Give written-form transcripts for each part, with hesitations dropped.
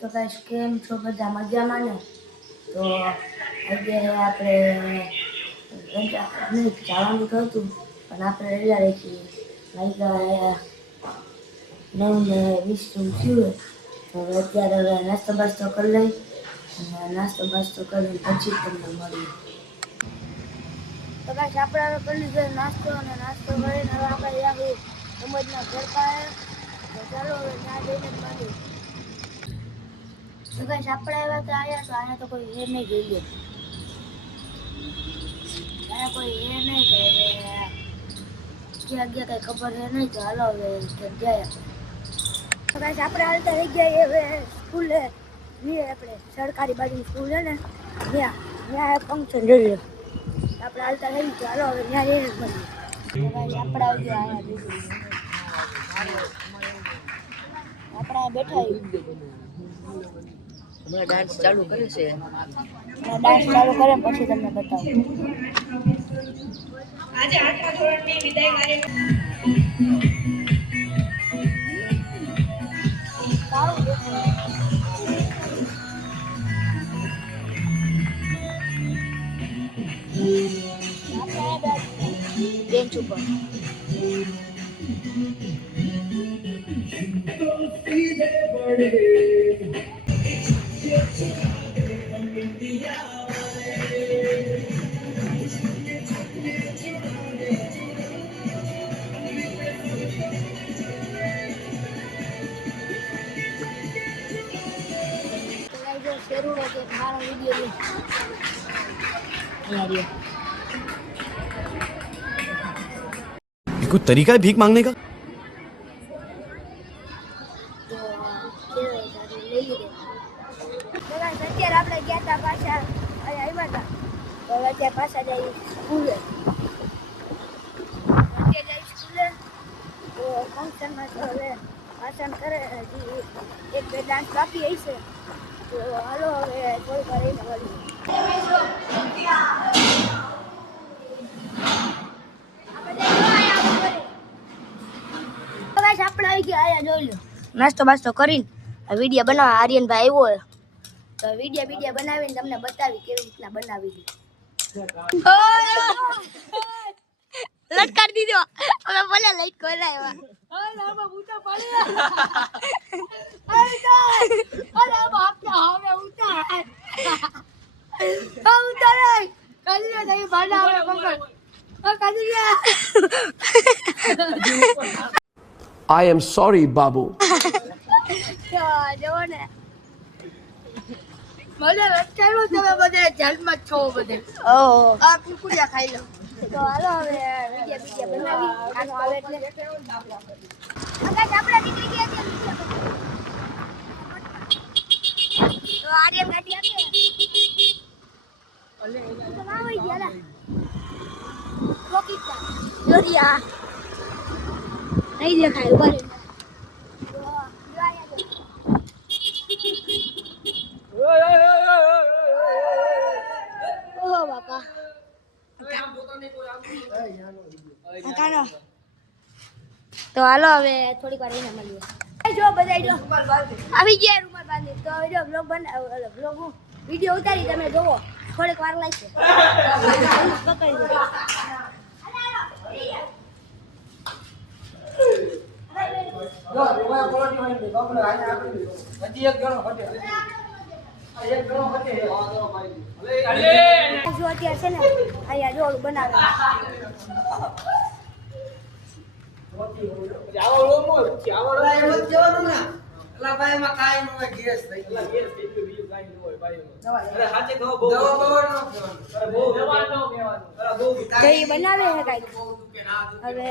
તો ગાઈસ કેમ છો બધા મજામાં ને? તો આજે આપણે જવાનું તો હતું પણ આપણે રજા રાખી વાગ્યા 9:20 થયું. તો અત્યારે નાસ્તો બાસ્તો કરી લઈ અને નાસ્તો બાસ્તો કરીને પછી તમને મળીએ. તો ગાઈસ આપણે હવે કરી લીધો નાસ્તો કરીને હવે આપણે ત્યાં રમતના ઘર પાસે. તો ચાલો હવે ત્યાં જઈને મળીએ. તો ગાઈસ આપણે આવ્યા તો અહીંયા તો કોઈ હે નહીં જોઈએ. અહીંયા કોઈ હે નહીં તો હવે ક્યાં ગયા કઈ ખબર હે નહીં. તો હાલો હવે જાય આપણે. તો ગાઈસ આપણે હાલતા થઈ ગયા હવે સ્કૂલે. આપણે સરકારી બાજુની સ્કૂલ છે ને ત્યાં ફંક્શન જોઈએ. આપણે હાલતા થઈ ગયા. હાલો હવે ત્યાં જઈને મળીએ. તો ગાઈસ આપણે આવી ગયા આપણે બેઠા હમણાં ડાન્સ ચાલુ કરે છે. ડાન્સ ચાલુ કરે પછી તમને બતાવું. આજે 8મા ધોરણની વિદાય બેન્ચ ઉપર जरूर है कि हमारा वीडियो में ये कोई तरीका है भीख मांगने का? અત્યારે આપણે ગયા હતા પાછા આવ્યા હતા તો અત્યારે પાછા જઈએ સ્કૂલે. તો ફંક્શનમાં તો હવે ભાષણ કરે હજી એક બે ડાન્સ બાકી હશે. તો હાલો હવે થોડીક વાર રહીને મળીએ. આપણે આવી ગયા આયા જોઈ લો. નાસ્તો બાસ્તો કરીને વિડીયો બનાવવા આર્યનભાઈ આવ્યો. તો વિડીયો બનાવીને તમને બતાવી કેવી રીતના બનાવી છે. લટકાડી દીધો. હવે ભલે લઈ કરાવ્યા. I am sorry, Babu. જો ને મને લટકાવ્યું. તમે બધા જેલમાં છો બધે. આ કુકુડિયા ખાઈ લો. તો હાલો હવે વિડીયો બનાવી આનો આવે એટલે આપણે નીકળી ગયા છે. તો આર્યન ગાડી આપે ઓલે તો આવી ગયા લા રોકીતા જોરિયા નહીં દેખાય ઉપર. ઓહો બાપા તો હાલો હવે થોડીક વાર રહીને મળીએ. જો બધા જો આવી ગયા રૂમાલ બાંધી. તો હવે જો બ્લોગ વિડીયો ઉતારી તમે જોવો. થોડીક વાર લાગશે. પકડી દો. જો અત્યારે છે ને અહીંયા જો બનાવે. બનાવે હવે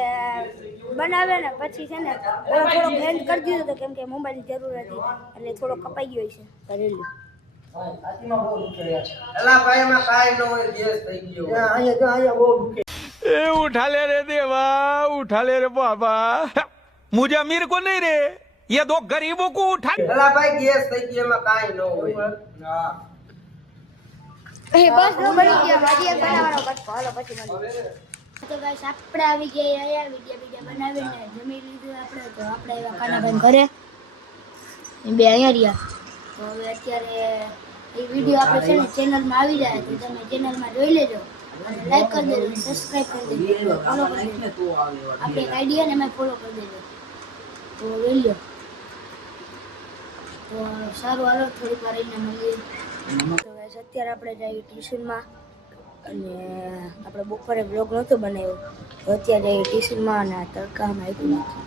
બનાવે ને પછી છે ને થોડો હેલ્પ કરી દીધો તો કેમ કે મોબાઈલની જરૂર હતી એટલે થોડો કપાઈ ગયો છે કરેલું. उठा ले रे देवा, उठा ले रे बाबा. मुझे अमीर को नहीं रे, ये दो गरीबों को उठा. અલા ભાઈ ગેસ થઈ ગઈ એમાં કાઈ ન હોય. હા બસ નો બની ગયા. ભાજી બનાવવાનો કટકો. હાલો પછી મળીએ. તો ગાઈસ આપણે આવી ગયા અહીંયા વિડિયો બનાવીને જમી લીધું આપણે. તો આપણે એવા ખાનાભાઈ ઘરે બે અહીંયા રહ્યા. તો હવે અત્યારે એ વિડીયો આપણે છે ને ચેનલમાં આવી જાય તો તમે ચેનલમાં જોઈ લેજો અને લાઈક કરી દેજો, સબસ્ક્રાઇબ કરી દેજો, ફોલો કરી દેજો. આપણે એક આઈડી ને એમાં ફોલો કરી દેજો તો જોઈ લો. તો સારું, હાલો થોડીક વાર એને મળીએ. તો guys, અત્યારે આપણે જઈએ ટ્યુશનમાં અને આપણે બપોરે બ્લોગ નહોતો બનાવ્યો તો અત્યારે જઈએ ટ્યુશનમાં અને આ તડકામાં આવ્યું નથી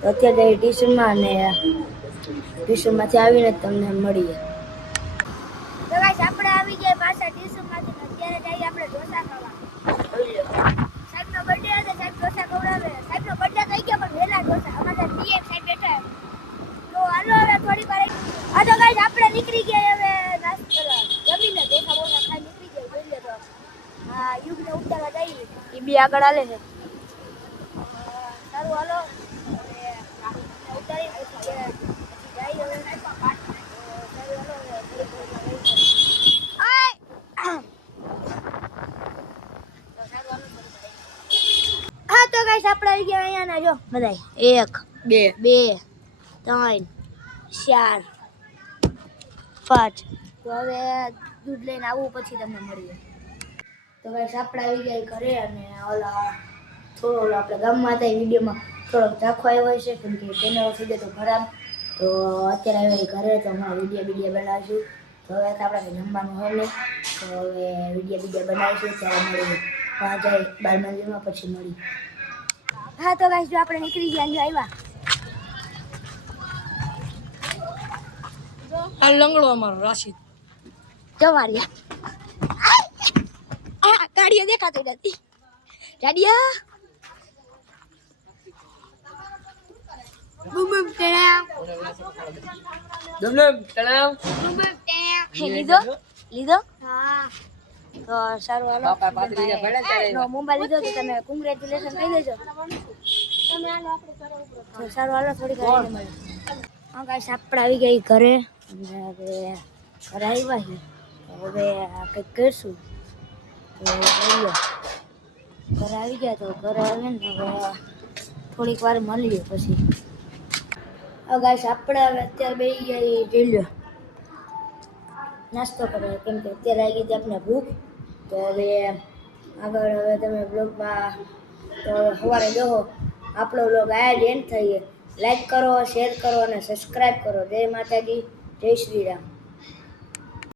તો અત્યારે જઈએ ટ્યુશનમાં અને ટ્યુશનમાંથી આવીને તમને મળીએ. તો ગાઈસ આપણે આવી ગયા પાછા ટ્યુશનમાંથી અત્યારે જઈએ આપણે ઢોસા ખાવા. સાહેબનો બર્થડે હતો, સાહેબ ઢોસા ખવડાવે. સાહેબનો બર્થડે થઈ ગયો પણ વહેલા ઢોસા. અમારા પીએમ સાહેબ બેઠા તો હાલો હવે થોડી વાર. આ તો ગાઈસ આપણે નીકળી ગયા હવે નાસ્તો કરવા. જમીને ઢોસા બોસા ખાઈ નીકળી ગયા. જોઈ લે તો હા યુગને ઉતારવા જઈએ એ બી આગળ હાલે છે. સારું હાલો ઉતારી પછી જઈએ હવે. હા તો ગાઈસ આપણે આવી ગયા અહીંયા ના જો બધાય 1 2 3 4 5. તો હવે દૂધ લઈને આવું પછી તમને મળીએ. તો ગાઈસ આપણે આવી ગયા ઘરે અને ઓલા થોડો આપણે ગામમાં હતા એ વિડીયોમાં થોડોક ઝાંખો આવ્યો છે કેમ કે કેમેરો થઈ ગયો તો ખરાબ. તો અત્યારે આવ્યા ઘરે તો હમણાં વિડીયો બનાવીશું. તો હવે આપણે જમવાનું હોય નહીં તો હવે વિડીયો બનાવીશું ત્યારે મળીએ. ત્યાં જાય બાર મંદિરમાં પછી મળી. હા તો ગાઈસ જો આપણે નીકળી ગયા જો આવ્યા. આ લંગડો અમારો રાશિદ જવારી આ ગાડીઓ દેખાતી નથી. ગાડીયા બૂમ બૂમ ટેણાવ દમદમ તણાવ બૂમ બૂમ ટેણાવ. લીધો હા તો સારું હાલો. બાપા પાતરી ગયા ભલે ચાલે નો મોબાઈલ લીધો તો તમે કોંગ્રેચ્યુલેશન કહી દેજો. તમે હાલો આપણે ઘરે ઉતરો. તો સારું હાલો થોડી વાર મળે. હા ગાઈસ આપણે આવી ગઈ ઘરે અને હવે ઘરે આવ્યા છીએ તો હવે કંઈક કરશું તો બોલો. ઘરે આવી ગયા તો ઘરે આવીને હવે થોડીક વાર મળીએ પછી. હા ગાઈસ આપણે હવે અત્યારે બેસી ગયા જોઈ લો નાસ્તો કરે કેમ કે અત્યારે આવી ગઈ આપણે ભૂખ. તો હવે આગળ હવે તમે બ્લોગમાં તો સવારે જોવો. આપણો બ્લોગ આ જ એન્ડ થઈએ. લાઈક કરો, શેર કરો અને સબસ્ક્રાઈબ કરો. જય માતાજી, જય શ્રી રામ.